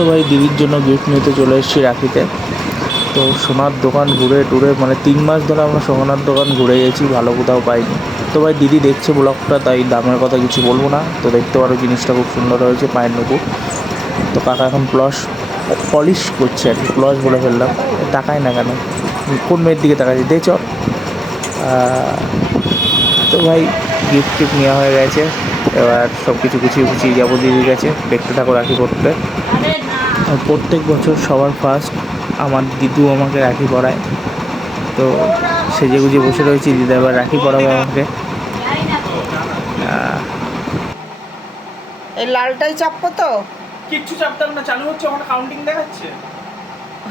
তো ভাই দিদির জন্য গিফট নিতে চলে এসেছি রাখিতে। তো সোনার দোকান ঘুরে টুরে মানে 3 মাস ধরে আমরা সোনার দোকান ঘুরে গেছি, ভালো কোথাও পাইনি। তো ভাই দিদি দেখছে ব্লগটা, তাই দামের কথা কিছু বলবো না। তো দেখতে পারো জিনিসটা খুব সুন্দর হয়েছে, পায়ের নুপুর। তো কাকা এখন পলিশ করছে আর কি, প্লস বলে ফেললাম। তাকায় না কেন, কোন মেয়ের দিকে তাকাচ্ছি দে চ। তো ভাই গিফট টিফট নেওয়া হয়ে গেছে, এবার সব কিছু গুছিয়ে যাবো দিদির কাছে দেখতে থাকো রাখি পড়তে। প্রত্যেক বছর সবার ফার্স্ট আমার দিদু আমাকে রাখি পরায়। তো সেজে গুজে বসে রয়েছি, দিদা এবার রাখি পরাবে আমাকে। এই লালটাই চাপবো তো? কিচ্ছু চাপতাম না, চালু হচ্ছে, ওখানে কাউন্টিং দেখাচ্ছে।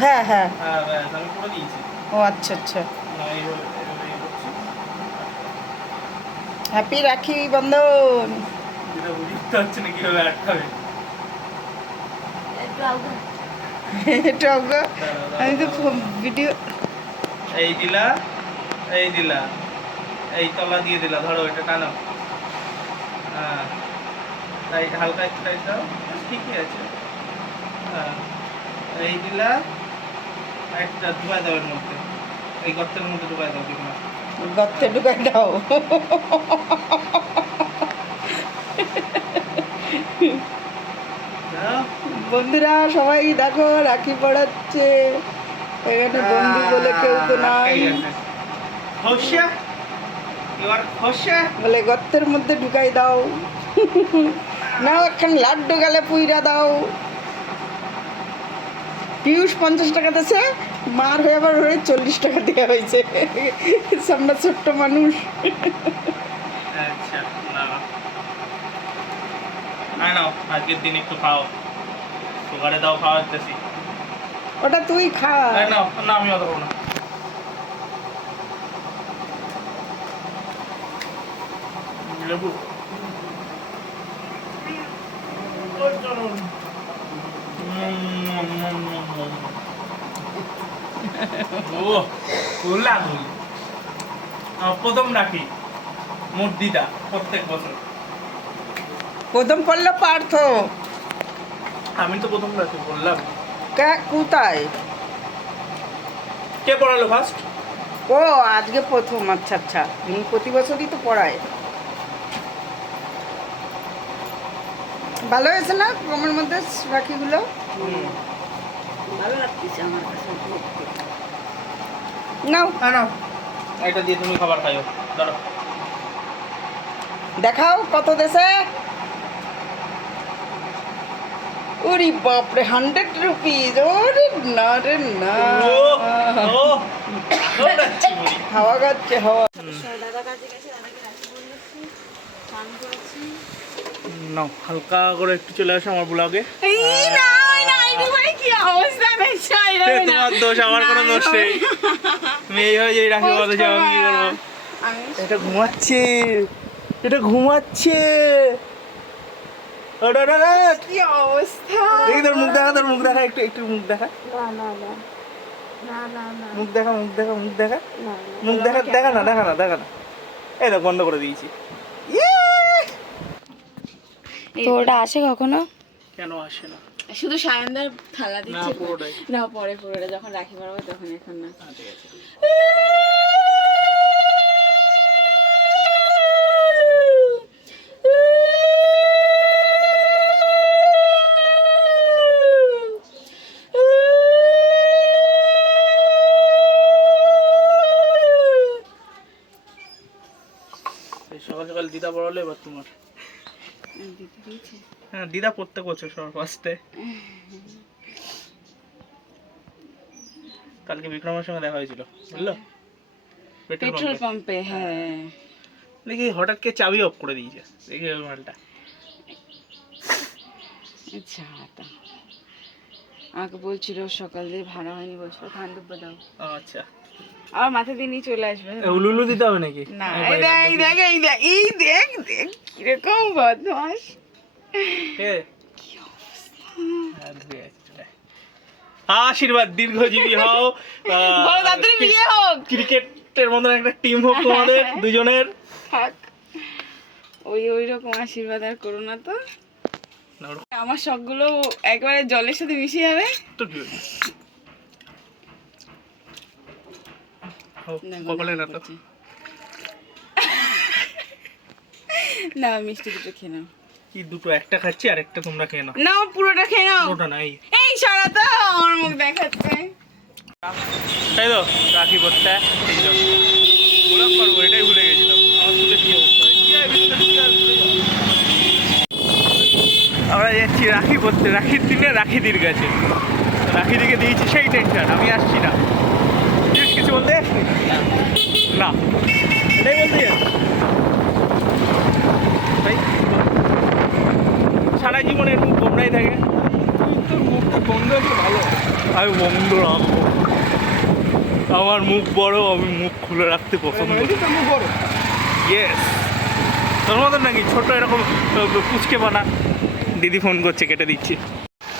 হ্যাঁ হ্যাঁ, হ্যাঁ আমি করে দিয়েছি। ও আচ্ছা আচ্ছা। হ্যাপি রাখি বন্ধন। যেটা বুঝতে পারছি না কিভাবে আটকাবে। একটু আগে আমি তো ভিডিও এই দিলা, এই দিলা, এই তলা দিয়ে দিলা, ধরো এটা টানো। হ্যাঁ টাইট, হালকা একটু টাইট দাও, ঠিকই আছে। হ্যাঁ এই দিলা, একটা ঢুকাই দাও এর মধ্যে, এই গর্তের মধ্যে ঢুকাই দাও। ঠিক না, গর্তে ঢুকাই দাও। বন্ধুরা সবাই দেখো রাখি পড়াচ্ছে, এখানে বন্ধু বলে কেউ তো নাই। বলে গর্তের মধ্যে ঢুকাই দাও। না এখন লাড্ডু গেলে পুইরা দাও। পিয়ুষ 50 টাকা দিয়েছে, মার হয়ে আবার 40 টাকা দেওয়া হয়েছে। আমরা ছোট্ট মানুষ। আচ্ছা না আজকের দিন একটু খাও, সুগারে দাও খাওয়াতেছি। ওটা তুই খা। না আমি অত খাবো না। লেবু প্রথম রাখি মোট দিদা প্রত্যেক বছর। প্রথম পড়লো পার্থ। আমি তো প্রথম রাখি বললাম। কোথায় কে পড়ালো ফার্স্ট? ও আজকে প্রথম। আচ্ছা আচ্ছা, তুমি প্রতি বছরই তো পড়ায়। ভালো হয়েছে না কমের মধ্যে রাখিগুলো? ভালো লাগতেছে আমার কাছে। নাও নাও এটা দিয়ে তুমি খাবার খাইও, ধরো। দেখাও কত দেশে। ওরে বাপরে 100 রুপিস। ওরে না রে না, হাওয়া খাচ্ছে হাওয়া। নাও হালকা করে একটু চলে আসো আমার ব্লগে। তোমার দোষ, আমার কোনো দোষ নেই। তুমি এইভাবে যে রাখি বলে যাও, আমি কি করবো? এটা ঘুমাচ্ছে, এটা ঘুমাচ্ছে। কি অবস্থা! দেখি তোর মুখ দেখা, তোর মুখ দেখা, একটু একটু মুখ দেখা, মুখ দেখা, মুখ দেখা, মুখ দেখা, মুখ দেখা, দেখা না, দেখা না, দেখা না। এই দেখ বন্ধ করে দিয়েছি। তো ওটা আসে কখনো? কেন আসে না? শুধু সায়নদার থালা না দিচ্ছে পুরোটাই। না, পরে পুরোটা যখন রাখি পরাবো তখন, এখন না। ঠিক আছে। সকাল সকাল দিদা পড়ালো, এবার তোমার। হ্যাঁ দিদা প্রত্যেক বছর সবার ফার্স্টে। কালকে বিক্রমের সঙ্গে দেখা হয়েছিল, বুঝলো? পেট্রোল পাম্পে। হ্যাঁ দেখি হঠাৎ কে চাবি অফ করে দিয়েছে, দেখি ওই মালটা। আচ্ছা, তা আমাকে বলছিল সকাল দিয়ে ভাড়া হয়নি, বলছিল খান্ডুব্বা দাও। আচ্ছা আমার মাথা দিয়ে নিয়ে চলে আসবে। উলুলু দিতে হবে নাকি? না এই দেখ এই দেখ এই দেখ, দেখ কিরকম বদমাস। আশীর্বাদ দীর্ঘজীবী হও, বড় তাড়াতাড়ি বিয়ে হোক, ক্রিকেটের মতন একটা টিম হোক তোমাদের দুজনের। থাক ওই রকম আশীর্বাদ আর করো না তো। না ওরকম আমার শখগুলো একবারে জলের সাথে মিশে যাবে। তো কি হয়েছে? দেখো, কপালে না না তো করছে। না মিষ্টি দুটো খেয়ে নাও। কি দুটো, একটা খাচ্ছি আর একটা তোমরা খেয়ে নাও। নাও পুরোটা খেয়ে নাও। ওটা নাই এই সারা তো আমার মুখ দেখাচ্ছে। তাই তো রাখি পড়তে ব্লগ করবো, এটাই ভুলে গেছিলাম। আমার চুলে কি অবস্থা হয়? কি হয় ভিতরে কি আর ভুলে যাবো? আমরা যাচ্ছি রাখি পড়তে, রাখির দিনে রাখিদির কাছে। রাখি দিকে দিয়েছি সেই টেনশন, আমি আসছি না। কিছু বলতে না, এটাই বলতে যাচ্ছি। তাই সারা জীবনের মুখ গোমরাই থাকে। তোর মুখটা বন্ধ আছে ভালো, আমি বন্ধ রাখবো। আমার মুখ বড়, আমি মুখ খুলে রাখতে পছন্দ করি। ইয়েস, তোর মতন নাকি ছোট এরকম কুচকে বানা। দিদি ফোন করছে, কেটে দিচ্ছি।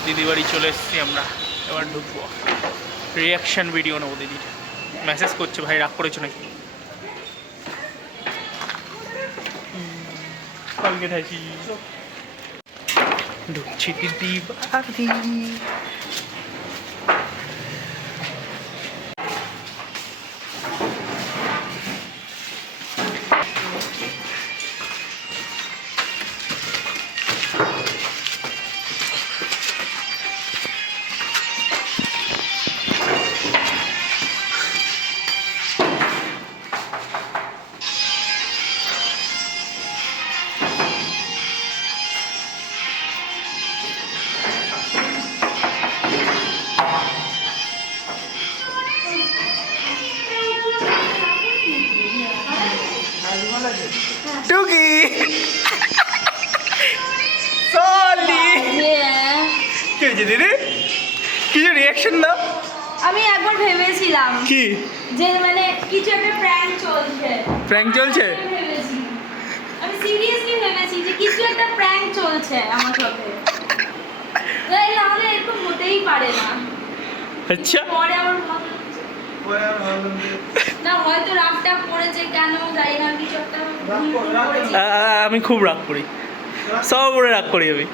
দিদি বাড়ি চলে এসেছি আমরা, এবার ঢুকবো। রিয়াকশন ভিডিও নেবো। দিদির মেসেজ করছে, ভাই রাগ করেছো নাকি? কালকে থাকি ঢুকছি দিদি বাড়ি। টুকি সলি কি হয়েছে দিদি? কিছু রিয়াকশন দাও। আমি একবার ভেবেছিলাম কি যে মানে কিছু একটা প্র্যাঙ্ক চলছে। প্র্যাঙ্ক চলছে? আমি ভেবেছি, আমি সিরিয়াসলি ভেবেছি যে কিছু একটা প্র্যাঙ্ক চলছে আমার সাথে। তাই নাহলে এরকম হতেই পারে না। আচ্ছা, পরে আমার মনে হচ্ছে না হয়তো রাগটা পড়েছে, কেন জানি না, কিছু একটা ভুল করেছি। আমি খুব রাগ করি, সব উপরে রাগ করি আমি।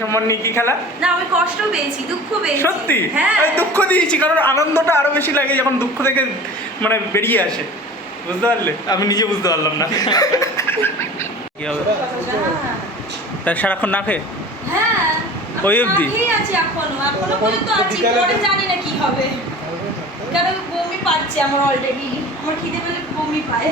সম্মান নিয়ে কি খেলা? না আমি কষ্ট পেয়েছি, দুঃখ পেয়েছি। সত্যি হ্যাঁ আমি দুঃখ দিয়েছি, কারণ আনন্দটা আরো বেশি লাগে যখন দুঃখ থেকে মানে বেরিয়ে আসে। বুঝতে পারলে? আমি নিজে বুঝতে পারলাম না কি হবে। তাই সারাক্ষণ না খেয়ে হ্যাঁ ওই আমি অবধি? না খেয়েই আছি এখনো পর্যন্ত আছি, পরে জানি না কি হবে। কেন বমি পাচ্ছে আমার অলরেডি, আমার খিদে পেলে বমি পায়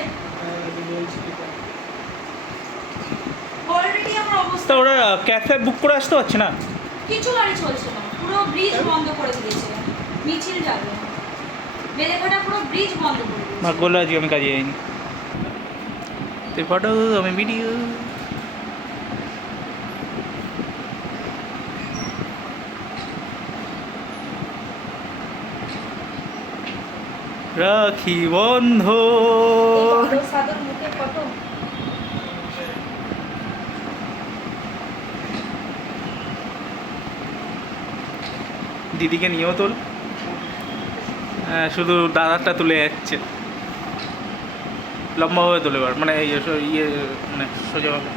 অলরেডি আমার তো অবস্থা। ওরা ক্যাফে বুক করে আসতে পারছে না? কিছু গাড়ি চলছে না, পুরো ব্রিজ বন্ধ করে দিয়েছে, মিছিল যাবে বেলেঘাটা, পুরো ব্রিজ বন্ধ করে দিয়েছে। ভাগ্য হলো আজকে আমি কাজে যাইনি। তুই ফটো, আমি ভিডিও। রাখি বন্ধন। সাদর মুখে কত দিদিকে নিয়েও তোল। শুধু দাদারটা তুলে যাচ্ছে, লম্বাভাবে তোলে এবার, মানে ইয়ে মানে সোজাভাবে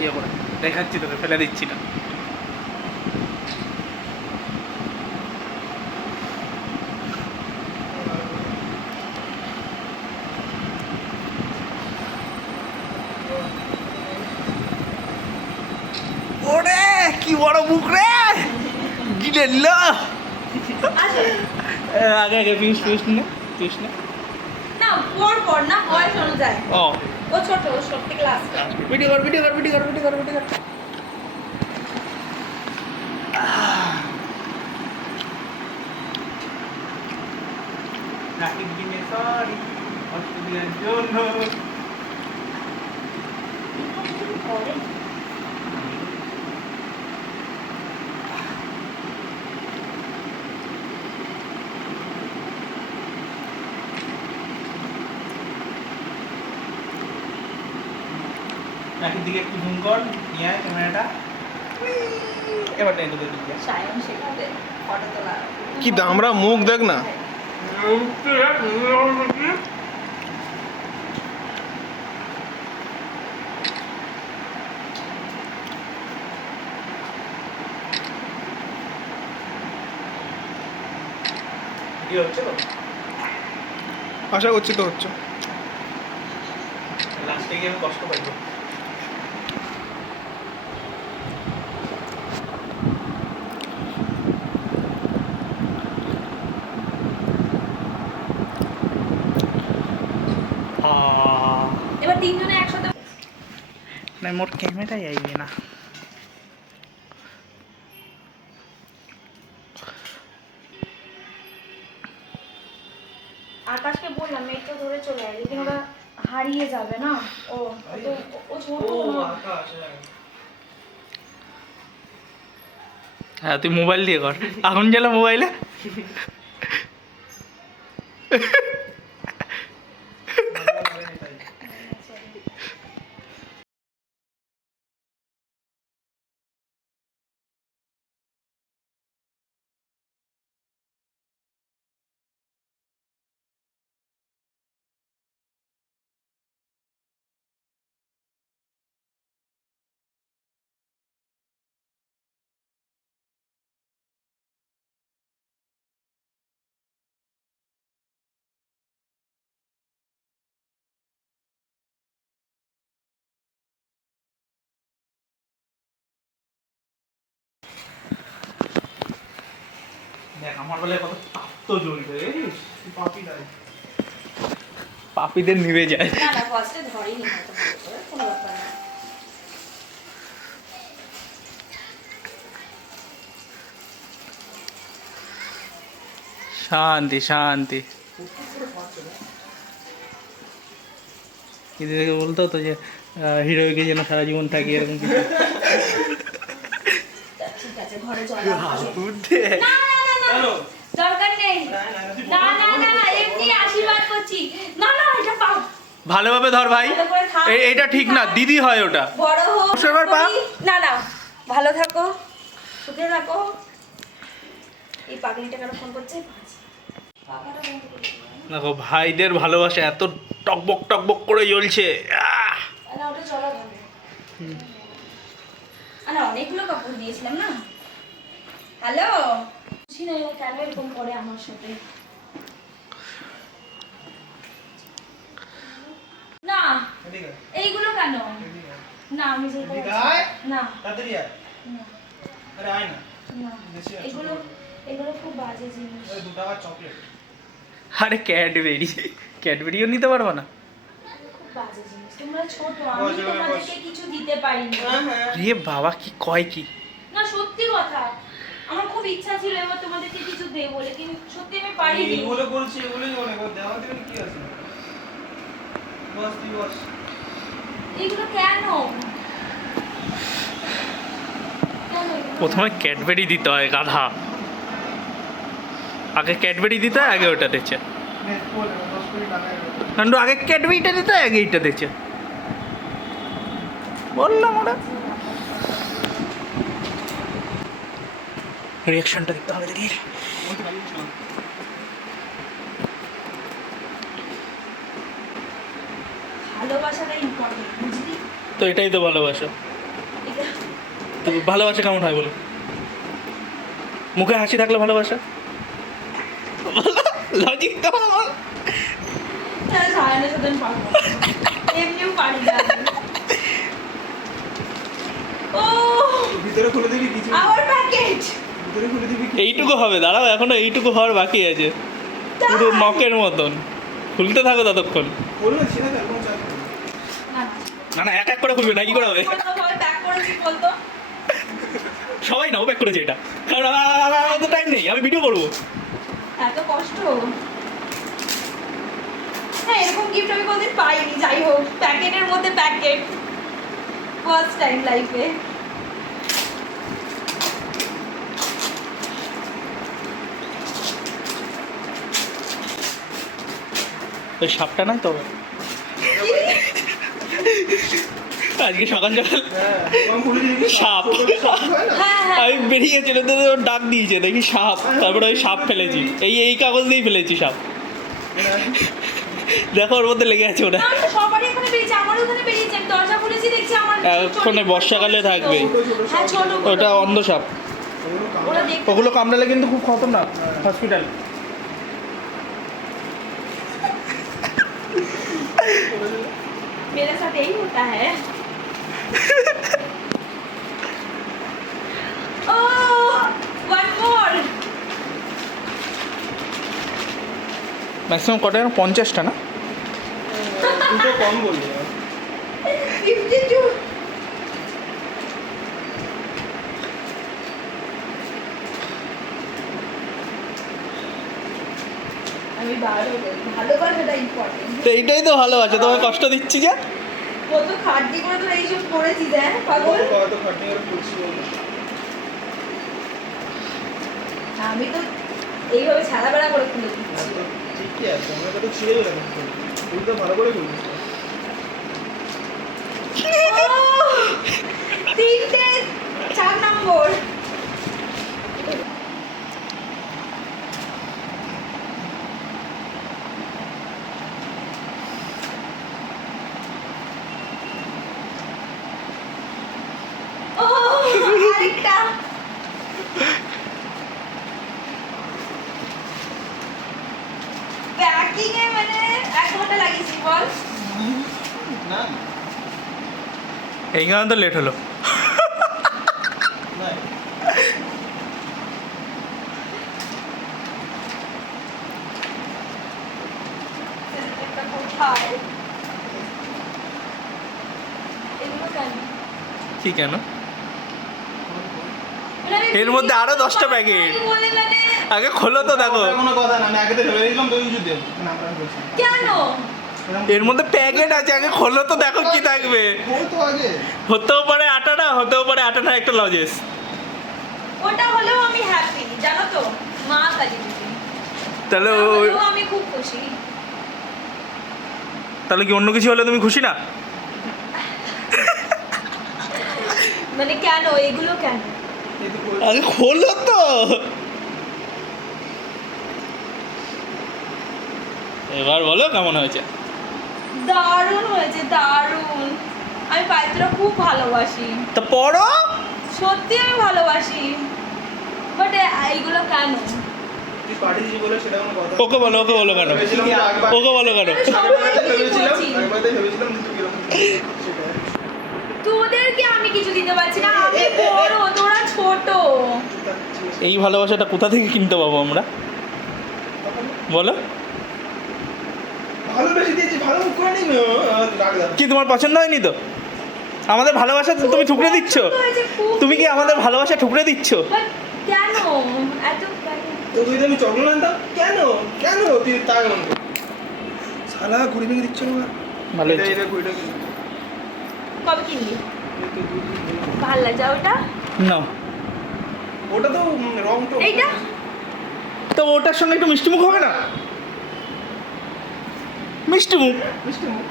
ইয়ে করে দেখাচ্ছি তোকে, ফেলে দিচ্ছি না। ওরে কি বড় মুখ রে, গিলে নিল। আগে আগে পিস না, পিস না। না পর না বয়স অনুযায়ী। ও ও ছোট, ও ছোট ক্লাস। ভিডিও কর, ভিডিও কর, ভিডিও কর, ভিডিও কর, ভিডিও কর। রাখির দিনে সরি, কষ্ট দেওয়ার জন্য। রাখির দিকে একটু জুম কর, নিয়ে আয় ক্যামেরাটা। এবার টেনে দিতে দিবি। সায়ন শেখাতে ফটো তোলা। কি দামড়া মুখ দেখ না। ভিডিও হচ্ছে তো আশা করছি তো হচ্ছে। লাস্টে গিয়ে আমি কষ্ট পাইব। এবার তিনজনে একসাথে না মোর ক্যামেরাই আইবে না। আকাশকে বললাম মেট্রো ধরে চলে আসবে, কিন্তু ওরা হারিয়ে যাবে না। ও ও ছোট না। হ্যাঁ তুই মোবাইল দিয়ে কর, আগুন জ্বালা মোবাইলে। দেখ আমার বেলায় কত তাপ্ত জ্বলছে, পাপিদের নিভে যায়। না না ফার্স্টে ধরিনি হয়তো, কোনো ব্যাপার না। শান্তি শান্তি। কিন্তু দেখে বলতো তো যে হিরোইকে যেন সারা জীবন থাকি এরকম কিছু। ঠিক আছে ঘরে চল। না না না দরকার নেই। না না না এমনি আশীর্বাদ করছি। না না এটা পাও ভালোভাবে ধর ভাই, এইটা ঠিক না, দিদি হয় ওটা। বড় হোক সবার পা। না না ভালো থাকো, সুখে থাকো। এই পাগলিটা কেন ফোন করছে? পাখাটা বন্ধ করে দিও। দেখো ভাইদের ভালোবাসা এত টকবক টকবক করে জ্বলছে। না ওটা চলা ভালো। না অনেকগুলো কাপড় দিয়েছিলাম না। হ্যালো বুঝি না এবার কেন এরকম করে আমার সাথে। না এইগুলো কেন? না আমি যেতে না না না এগুলো এগুলো খুব বাজে জিনিস। আরে ক্যাডবেরি, ক্যাডবেরিও নিতে পারবো না? খুব বাজে জিনিস। তোমরা ছোট, আমি তোমাদেরকে কিছু দিতে পারি না। রে বাবা কি কয় কি। না সত্যি কথা, আমার খুব ইচ্ছা ছিল এবার তোমাদেরকে কিছু দেব বলে, কিন্তু সত্যি আমি পারিনি। এগুলো বলছি, এগুলোই অনেক দেওয়া দেবেন কি আছে? বস তুই বস। এগুলো কেন? কেন এগুলো? প্রথমে ক্যাডবেরি দিতে হয় গাধা, আগে ক্যাডবেরি দিতে হয় আগে ওটা দিচ্ছে। নান্ডু আগে ক্যাডবেরিটা দিতে হয় আগে এইটা দিচ্ছে, বললাম ওরা। রিয়াকশনটা দিতে হবে দেখি। ভালোবাসাটা ইম্পর্টেন্ট, বুঝলি? তো এটাই তো ভালোবাসা। এটা তো ভালোবাসা কেমন হয় বলো? মুখে হাসি থাকলে ভালোবাসা? লজিক তো সারানোর সাথে আমি পারবো না। এমনিও পারি না আমি। ও ভিতরে খুলে দিবি কিছু? আমার প্যাকেট। ভিতরে খুলে দিবি? এইটুকু হবে, দাঁড়াও এখনো এইটুকু হওয়ার বাকি আছে, পুরো নকের মতন। খুলতে থাকো ততক্ষণ। বললো ছেড়ে দে, কোনো চাপ নেই। না না না এক এক করে খুলবে না, কি করে হবে? প্যাক করেছি বলতো। সবাই না ও ব্যাক করেছে এটা, কারণ আমার তো টাইম নেই, আমি ভিডিও করবো। এত কষ্ট। হ্যাঁ এরকম গিফট আমি কোনোদিন পাইনি। যাই হোক প্যাকেটের মধ্যে প্যাকেট, ফার্স্ট টাইম লাইফে। ওই সাপটা নাই তবে আজকে সকাল সকাল সাপ হ্যাঁ হ্যাঁ আমি বেরিয়েছিল তো ডাক দিয়েছে, দেখি সাপ, তারপরে ওই সাপ ফেলেছি, এই কাগজ দিয়েই ফেলেছি সাপ। দেখো ওর মধ্যে লেগে আছে ওটা। আমি তো সবারই ওখানে বেরিয়েছে, আমারও ওখানে বেরিয়েছে। আমি দরজা খুলেছি দেখছি আমার এক্ষণে বর্ষাকালে থাকবে হ্যাঁ ছোট ওটা অন্ধ সাপ। ওরা দেখতে ওগুলো কামড়ালে কিন্তু খুব খতরনাক, হসপিটাল। मेरे साथ यही होता है ओह वन मोर ম্যাক্সিমাম কত টাকা 50টা না? দুটো কম বললি 52 আমি বারবার বলি ভালোবাসাটা ইম্পর্টেন্ট তো এইটাই তো ভালোবাসা, তোমায় কষ্ট দিচ্ছি যে। কত খাটনি করে তো এইসব করেছি দেখ পাগল কত খাটনি করে করছি বলো। আমি তো এইভাবে ছাড়া বেড়া করে খুলে দিচ্ছি ঠিকই আছে, আমরা তো ছিঁড়ে গেলাম, তুই তো ভালো করে করছিস। তিনটে 4 নম্বর ओह আরেকটা প্যাকিং এ মানে 1 ঘন্টা লাগিয়েছি বল না এই কারণে তো লেট হলো। না একটা কোথায় এগুলো কেন কি কেন? মানে আমি এর মধ্যে আরো 10টা প্যাকেট। আমি বলে মানে আগে খোলো তো দেখো। ওটা কোনো কথা না, আমি আগে তো ভেবে দিলাম তুই কিছু দে না, আমরা বলছি কেন এর মধ্যে প্যাকেট আছে, আগে খোলো তো দেখো কি থাকবে। বল তো আগে। হতেও পারে আটাটা, হতেও পারে আটাটা একটা লজেস। ওটা হলেও আমি হ্যাপি জানো তো মা কালী দিদি তাহলে আমি খুব খুশি তাহলে কি অন্য কিছু হলে তুমি খুশি না? মানে কেন এগুলো কেন এই তো বল। আগে খোলো তো। এবার বলো কেমন হয়েছে? দারুণ হয়েছে দারুণ আমি পাইতরা খুব ভালোবাসি তা পড়ো। সত্যি আমি ভালোবাসি বাট এইগুলো কেন তুই পাঠিয়েছিস বলে সেটা কোনো কথা। ওকে বলো, ওকে বলো কেন? ভেবেছিলাম যে আগবার- ওকে বলো কেন? আগবারটাতে সবাইকে ভেবেছিলাম, বলছি। আগবারটাতে ভেবেছিলাম যে তুই এরকম সেটা। তোদেরকে আমি কিছু দিতে পারছি না আমি বড় তোরা ছোট এই ভালোবাসাটা কোথা থেকে কিনতে পাবো আমরা বলো? ভালোবেসে দিয়েছি, ভালো মুখ করে নিবি রাগ দাও। কি তোমার পছন্দ হয়নি তো? আমাদের ভালোবাসা তো তুমি ঠুকরে দিচ্ছ। হয়েছে, খুব তুমি কি আমাদের ভালোবাসা ঠুকরে দিচ্ছ? But কেন এত কেন? তো তুই তো আমি চকলেট আনতাম কেন কেন তুই তাই মনে কর শালা ঘুরে ভেঙে দিচ্ছ না। ভালো এটা হয়েছে। এটা ঘুরে ভেঙে কবে কিনবি ভাল লাগছে ওটা না ওটা তো রং তো এইটা তো ওটার সঙ্গে একটু মিষ্টি মুখ হবে না? মিষ্টি মুখ মিষ্টি মুখ।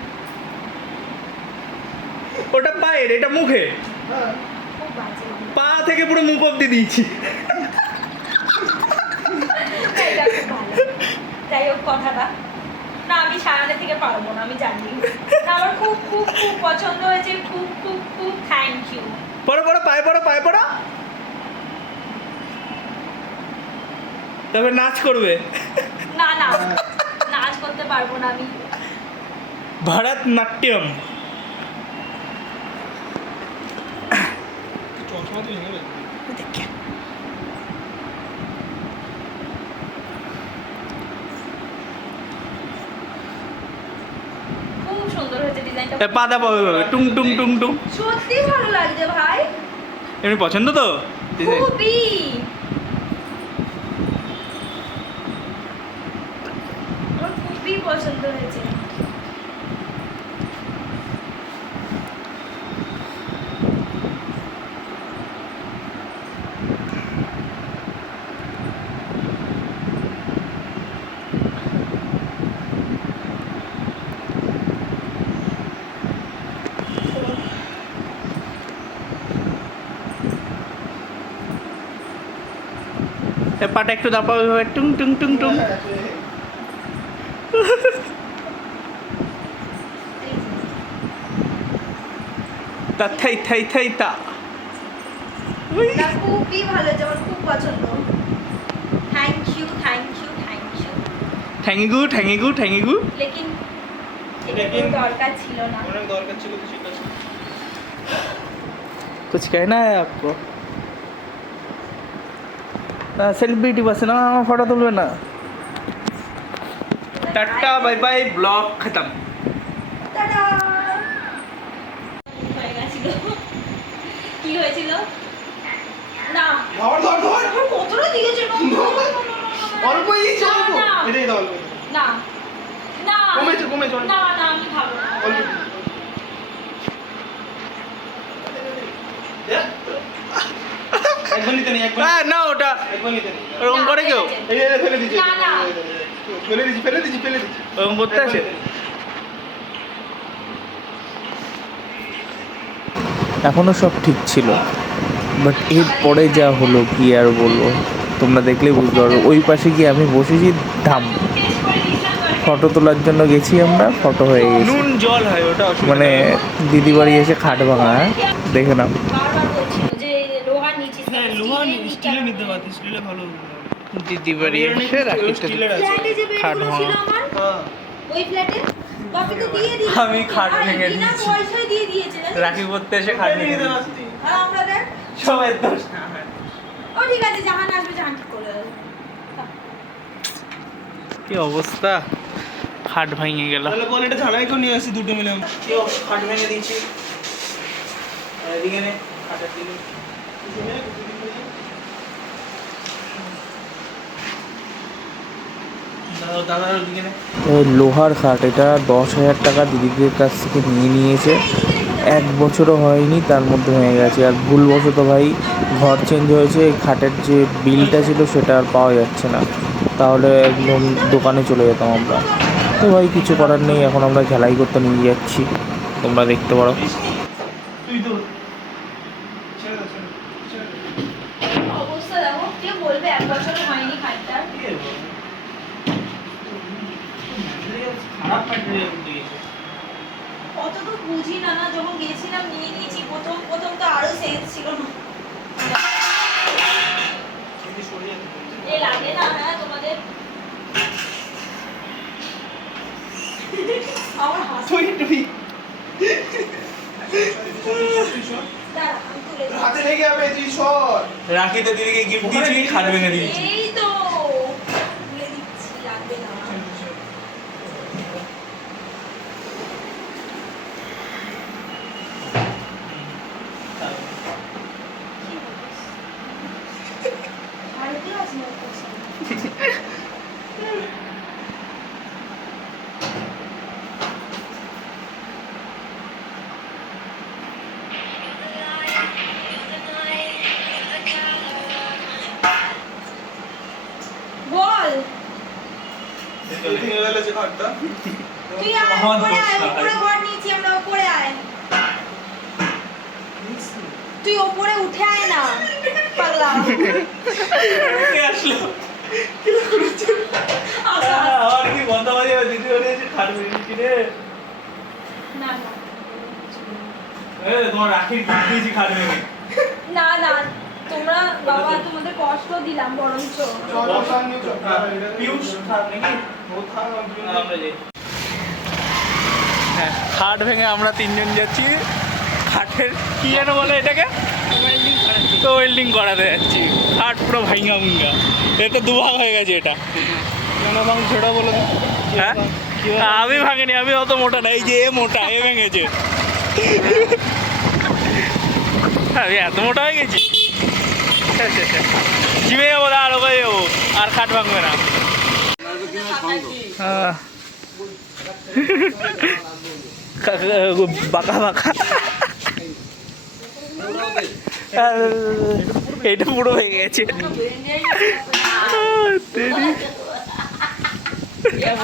ওটা পায়ের, এটা মুখে। হ্যাঁ খুব বাজে পা থেকে পুরো মুখ অব্দি দিয়েছি। এটা খুব ভালো যাই হোক কথাটা না আমি সারানোর থেকে পারবো না আমি জানি না আমার খুব খুব খুব পছন্দ হয়েছে খুব খুব খুব থ্যাংক ইউ পড়ো পড়ো, পায়ে পড়ো, পায়ে পড়ো। তবে নাচ করবে। না না নাচ করতে পারবো না আমি ভারতনাট্যম। চশমা তুই ভেঙে ফেলবি। খুব সুন্দর হয়েছে ডিজাইনটা পা দাবাবে ভাবে টুং টুং টুং টুং। সত্যি ভালো লাগছে ভাই এমনি পছন্দ তো? খুবই আমার খুবই পছন্দ হয়েছে পাটা একটু দাপাবে ভাবে টুং টুং টুং টুং। তা থাই থাই থাই তা। না খুবই ভালো হয়েছে আমার খুব পছন্দ thank you thank you thank you ঠ্যাঙ্গি গু ঠ্যাঙ্গি গু ঠ্যাঙ্গি গু। लेकिन এটা এটা কি? কোনো দরকার ছিল না। অনেক দরকার ছিল তো ঠিক আছে। कुछ कहना है आपको? सेलिब्रिटी बस ना फोटो तुलबे ना। टाटा बाय बाय ब्लॉग खत्म। টাটা। হয়ে গেছিল। কি হয়েছিল? না। ধর ধর ধর আমার কতটা দিয়েছে না? অল্প ইয়েছে অল্প না, না। এটাই দাও অল্প না। না। কমেছে কমেছে অল্প না, না, আমি খাবো না। অল্প একবার নিতে নেই একবার না ওটা একবার নিতে নেই ওরকম করে কেউ এই যে ফেলে দিচ্ছি না, না। ফেলে দিচ্ছি ওরকম করতে আছে? এখনো সব ঠিক ছিল, বাট এর পরে যা হলো কি আর বলবো, তোমরা দেখলেই বুঝতে পারবে। ওই পাশে গিয়ে আমি বসেছি, ধাম টেস্ট করে দিয়েছিলাম তো। ফটো তোলার জন্য গেছি, আমরা ফটো হয়ে গেছি। নুন জল হয় ওটা মানে দিদি বাড়ি এসে খাট ভাঙা, হ্যাঁ দেখে নাও। বারবার বলছিল যে লোহার নিচিস হ্যাঁ লোহা স্টিলে নিতে পারতি স্টিলে ভালো দিদি বাড়ি এসে রাখিতে স্টিলের আছে ফ্ল্যাটে যে খাট বেডগুলো ছিল ভাঙা। আমার, হ্যাঁ ওই ফ্ল্যাটে বাপি তো দিয়ে দিয়েছে। আমি খাট আর ভেঙে বিনা দিয়েছি। পয়সায় দিয়ে দিয়েছে জানিস? রাখি করতে এসে খাট ভেঙে নিতে দিয়েছি। পারতি আর আমরা দেখ, সবাই দোষ না। ও ঠিক আছে, জাহান আসবে, জাহান ঠিক করে দেবে। কি অবস্থা, খাট ভেঙে গেল। তাহলে বল এটা ঝাড়াই করে নিয়ে আসি দুটো মিলে কি খাট ভেঙে দিয়েছি। এদিকে নে খাটের দিকে। লোহার খাট, এটা 10,000 টাকা দিদিদের কাছ থেকে নিয়ে নিয়েছে। 1 বছরও হয়নি তার মধ্যে হয়ে গেছে। আর ভুলবশত ভাই ঘর চেঞ্জ হয়েছে, এই খাটের যে বিলটা ছিল সেটা আর পাওয়া যাচ্ছে না, তাহলে একদম দোকানে চলে যেতাম আমরা। তো ভাই কিছু করার নেই, এখন আমরা ঝালাই করতে নিয়ে যাচ্ছি, তোমরা দেখতে পারো। তুই তো ছেড়ে দাও ছেড়ে দাও অবস্থা দেখো, কে বলবে 1 বছরও হয়নি খাটটার। খারাপ ম্যাটেরিয়াল দিয়েছে কত তো বুঝি না, না যখন গেছিলাম নিয়ে নিয়েছি। প্রথম তো আরো সেন্স ছিল না। কিন্তু সরে যেতে এ লাগে না, হ্যাঁ তোমাদের? আমার হাসি দাঁড়া, আমি তুলে দিচ্ছি। হাতে লেগে যাবে তুই সর রাখিতে দিদিকে গিফট দিয়েছি, খাট ভেঙে দিয়েছি। এই তো তুলে দিচ্ছি, লাগবে না। ভারতীয় আছে না ওর কাছে? বল, ভেঙে গেল যে ঘরটা তুই আয়, উপরে আয়, উপরে ঘর নিয়েছি আমরা, উপরে আয়। তুই ওপরে উঠে আয় না, পাগলা। আসলো আসো, আসো। আমার কি বন্ধ হয়ে যাবে, দিদি বলেছে খাট ভেঙে দিয়েছি রে। না, না। তোমার রাখির গিফট দিয়েছি খাট ভেঙে। না, না, তোমরা বাবা তোমাদের কষ্ট দিলাম বরঞ্চ। পিউষ খাট নাকি? আমরা যাই। হ্যাঁ, খাট ভেঙে আমরা 3 জন যাচ্ছি। খাটের কি যেন বলে এটাকে, তো ওয়েল্ডিং করাতে যাচ্ছি। খাট পুরো ভাঙা ভুঙ্গা, এ তো দুভাগ হয়ে গেছে এটা। ছোটা বলে হ্যাঁ, আমি ভাঙিনি, আমি অত মোটা না, এই যে এ মোটা, এ ভেঙেছে। আমি এত মোটা হয়ে গেছি, জিমে যাবো, আর ওখানে যাবো, আর খাট ভাঙবে না। বাঁকা বাঁকা, এটা পুরো হয়ে গেছে।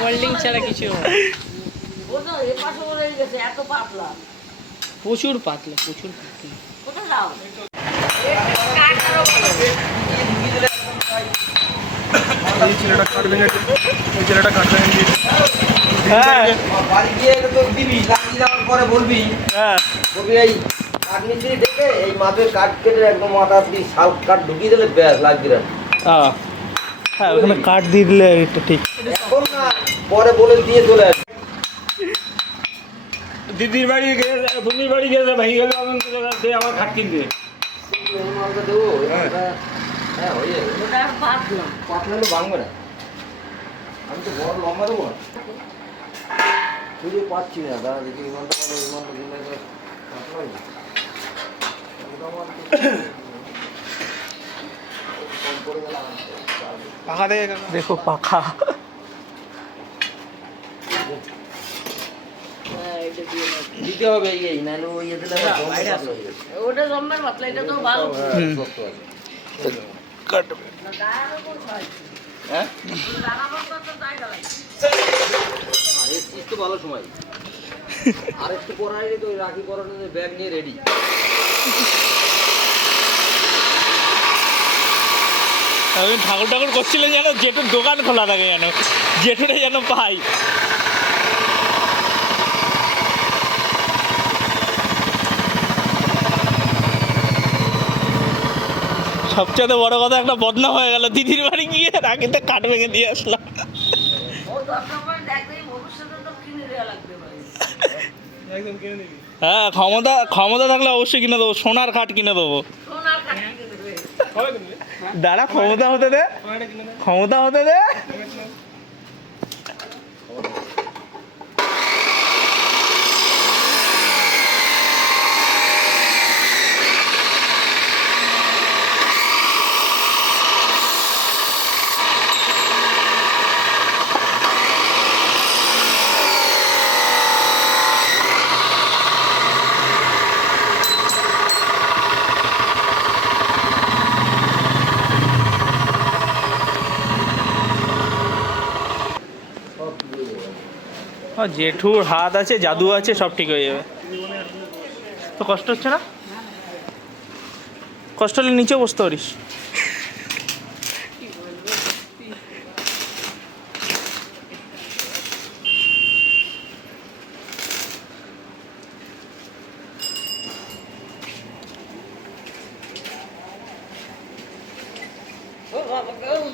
ওয়েল্ডিং ছাড়া কিছু প্রচুর পাতলা প্রচুর পাতলা। এই ছেলেটা কাট ভেঙেছে ওই ছেলেটা কাট ভেঙে দিয়েছে হ্যাঁ বাড়ি গিয়ে তো দিবি লাগিয়ে দেওয়ার পরে বলবি হ্যাঁ, বলবি এই কাঠ মিস্ত্রি ডেকে এই মাপের কাঠ কেটে একদম মাথা দিয়ে শাল কাঠ ঢুকিয়ে দিলে ব্যাস লাগবে না হ্যাঁ ওখানে কাট দিয়ে দিলে এটা ঠিক। এখন না পরে বলে দিয়ে চলে আসবে দিদির বাড়ি গিয়ে ভূমির বাড়ি গিয়ে ভাই গেলে আমার খাট কিনতে এই মালটা দেবো হ্যাঁ হয়ে যাবে ওটা পাতলাম। পাতলা হলে ভাঙবে না আমি তো বড় লম্বা দেবো না খুঁজে পাচ্ছি না দাদা দেখি ইমানটা দিনে পাতলা হয়ে যায়। কম করে গেলে পাখা দেখে দেখো পাখা। হ্যাঁ, এটা দিয়ে নাও। দিতে হবে এই নাহলে ওই ইয়ে দিলে আবার জমে পাতলা হয়ে যাবে। ওটা জম্মের পাতলা, এটা তো ভালো। হ্যাঁ, শক্ত আছে। কাটবে। হ্যাঁ দাঁড়াবার তো জায়গা লাগে। আর এসছিস তো ভালো সময় আর একটু পরে তো ওই রাখি পরানোর ব্যাগ নিয়ে রেডি। আমি ঠাকুর করছিলেন যেন জেঠুর দোকান খোলা থাকে, যেন জেঠুরে যেন পাই। সবচেয়ে বড় কথা একটা বদনাম হয়ে গেল, দিদির বাড়ি গিয়ে রাখিতে কাঠ ভেঙে দিয়ে আসলাম। ও দরকার পড়ে দেখলেই ভবিষ্যতে তো কিনে দেওয়া লাগবে ভাই। একদম কিনে নিবি হ্যাঁ, ক্ষমতা থাকলে অবশ্যই কিনে দেবো, সোনার খাট কিনে দেবো। সোনার কাঠ কিনে দেবে। কবে কিনবি দাঁড়া, ক্ষমতা হতে দে, কয়টা কিনে দেবে ক্ষমতা হতে দে। জেঠুর হাত আছে, জাদু আছে, সব ঠিক হয়ে যাবে। তো কষ্ট হচ্ছে না? কষ্ট হলে নিচে বসতে পারিস। ও বাবা গো।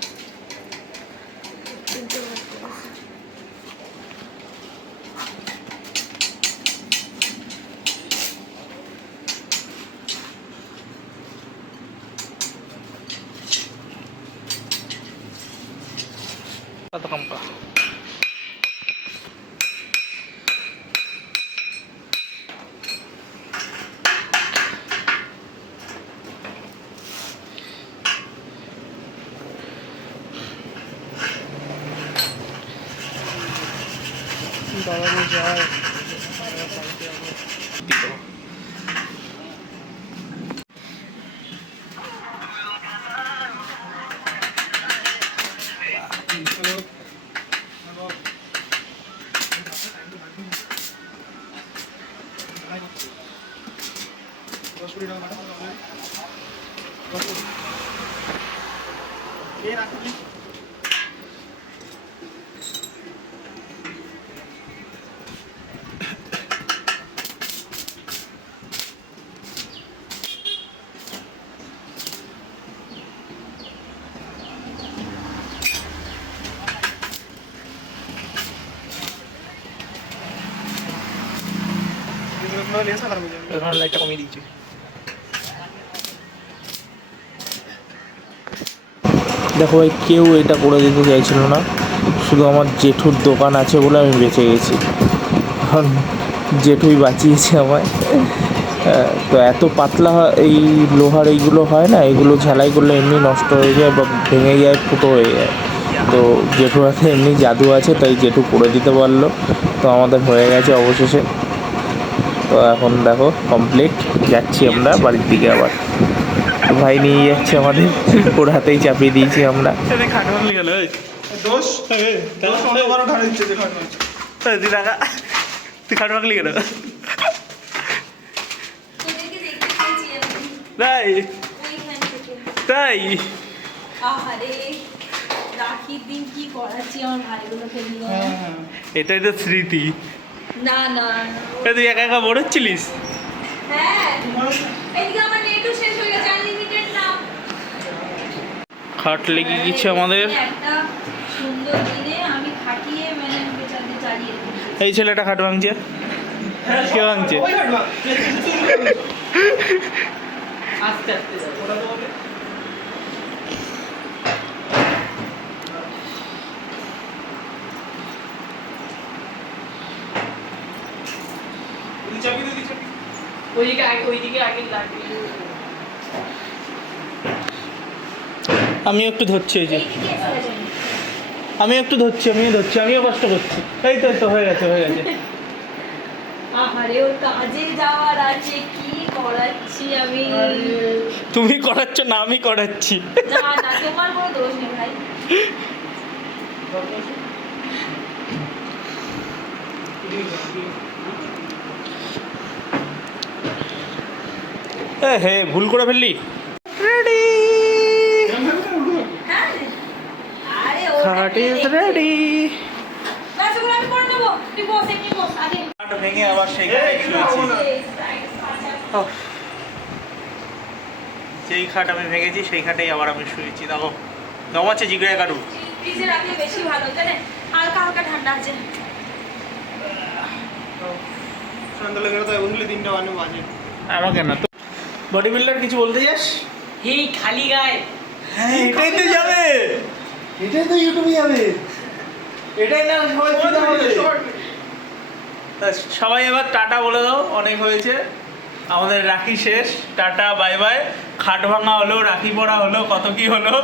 কত কম পা। দাদা যায় এখন লাইটটা কমিয়ে দিচ্ছি। দেখো ভাই, কেউ এটা করে দিতে চাইছিল না, শুধু আমার জেঠুর দোকান আছে বলে আমি বেঁচে গেছি। কারণ জেঠুই বাঁচিয়েছে আমায়। তো এত পাতলা এই লোহার এইগুলো হয় না, এগুলো ঝালাই করলে এমনি নষ্ট হয়ে যায় বা ভেঙে যায়, ফুটো হয়ে যায়। তো জেঠুর হাতে এমনি জাদু আছে, তাই জেঠু করে দিতে পারলো। তো আমাদের হয়ে গেছে অবশেষে। তো এখন দেখো কমপ্লিট, যাচ্ছি আমরা বাড়ির দিকে। আবার ভাই নিয়ে যাচ্ছে আমাদের, ওর হাতেই চাপিয়ে দিয়েছি আমরা। খাট ভাঙলি গেল দোষ দোষ অন্য কারো ঢালে দিচ্ছে যে খাট তুই টাকা, তুই খাট ভাঙলি গেল তোদেরকে দেখতে পেয়েছি আমি তাই ওইখান থেকে। তাই আহারে, রাখির দিন কি করাচ্ছি আমার ভাইগুলোকে নিয়ে। এটাই তো স্মৃতি। না না না। তুই একা একা বড় হচ্ছিলিস। হ্যাঁ, এদিকে আমার নেটও শেষ হয়ে গেছে, আনলিমিটেড না। খাট লেগে গেছে আমাদের। একটা সুন্দর দিনে আমি খাটিয়ে মানে বেচাকে চালিয়ে দিয়েছি। এই ছেলেটা খাট ভাঙছে। কে ভাঙছে? ওই ঘাট ভাঙ। আস্তে আস্তে যাও। ওটা তো বলে। চাবি দিদি চাবি। ওইদিকে আগে লাগবে। আমি একটু ধরছি, এই যে এইদিকে এসে গেছেন। আমি একটু ধরছি, আমিও কষ্ট করছি। এই তো হয়ে গেছে। আহারে ওর কাজে যাওয়ার আছে, কি করাচ্ছি আমি? তুমি করাচ্ছ না, আমি করাচ্ছি। না না, তোমার কোনো দোষ নেই ভাই। হে ভুল করে ফেললি। রেডি, হ্যাঁ আরে খাট ইজ রেডি। ব্যাস ওগুলো আমি করে নেবো, তুই বস, এমনি বস আগে। খাট ভেঙে আবার সেইখানে শুয়েছি। ওহ, যেই খাট আমি ভেঙেছি সেই খাটেই আবার আমি শুয়েছি। দেখো দম আছে জিগড়ে কাটু। ফ্রিজে রাখলে বেশি ভালো, তাই না? হালকা হালকা ঠান্ডা আছে। সন্ধ্যাবেলা করে তো বুঝলি 3টা বাজে। আমাকে না তো। বডি বিল্ডার কিছু বলতে চাস? এই খালি গায়ে হ্যাঁ, এটাই তো যাবে, এটাই তো ইউটিউবে যাবে। এটাই না সবাই ফিদা হবে। তা সবাই এবার টাটা বলে দাও, অনেক হয়েছে, আমাদের রাখি শেষ। Tata bye bye. খাট ভাঙা হলো, রাখি পড়া হলো, কত কি হলো।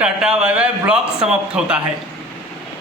টাটা বাই বাই, ব্লগ সমাপ্ত होता है।